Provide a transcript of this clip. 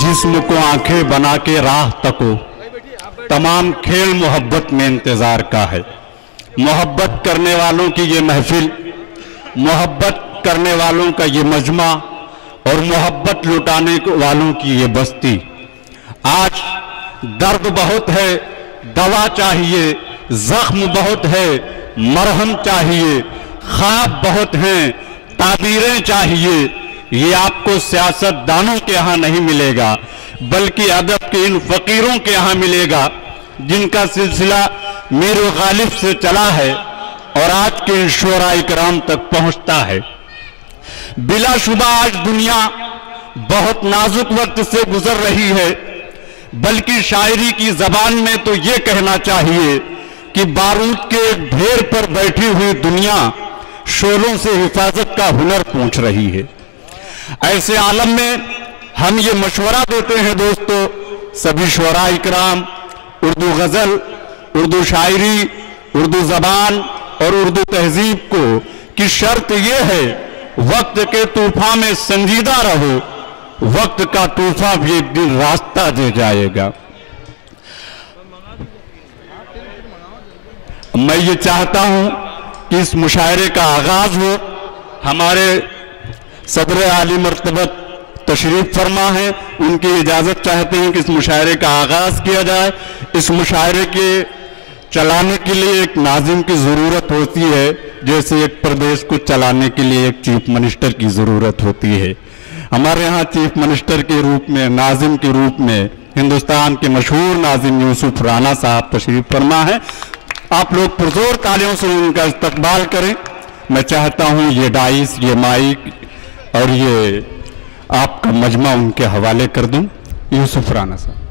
जिस्म को आंखें बना के राह तको, तमाम खेल मोहब्बत में इंतजार का है। मोहब्बत करने वालों की ये महफिल, मोहब्बत करने वालों का ये मजमा और मोहब्बत लुटाने वालों की ये बस्ती। आज दर्द बहुत है, दवा चाहिए, जख्म बहुत है, मरहम चाहिए, ख्वाब बहुत हैं, ताबीरें चाहिए। ये आपको सियासतदानों के यहाँ नहीं मिलेगा, बल्कि अदब के इन फकीरों के यहाँ मिलेगा, जिनका सिलसिला मीर गालिब से चला है और आज के शुअरा इकराम तक पहुँचता है। बिलाशुबा आज दुनिया बहुत नाजुक वक्त से गुजर रही है, बल्कि शायरी की जबान में तो ये कहना चाहिए कि बारूद के एक ढेर पर बैठी हुई दुनिया शोलों से हिफाजत का हुनर पूछ रही है। ऐसे आलम में हम ये मशवरा देते हैं दोस्तों, सभी शुअरा इकराम, उर्दू गज़ल, उर्दू शायरी, उर्दू ज़बान और उर्दू तहजीब को कि शर्त ये है वक्त के तूफान में संजीदा रहो, वक्त का तूफान भी एक दिन रास्ता दे जाएगा। मैं ये चाहता हूँ कि इस मुशायरे का आगाज हो। हमारे सदर आली मर्तबत तशरीफ फरमा है, उनकी इजाज़त चाहते हैं कि इस मुशायरे का आगाज़ किया जाए। इस मुशायरे के चलाने के लिए एक नाज़िम की ज़रूरत होती है, जैसे एक प्रदेश को चलाने के लिए एक चीफ मिनिस्टर की ज़रूरत होती है। हमारे यहाँ चीफ मिनिस्टर के रूप में, नाज़िम के रूप में हिंदुस्तान के मशहूर नाज़िम यूसुफ राना साहब तशरीफ फरमा है। आप लोग पुरजोर तालियों से उनका इस्तकबाल करें। मैं चाहता हूँ ये डाइस, ये माइक और ये आपका मजमा उनके हवाले कर दूं। यूसुफ राना साहब।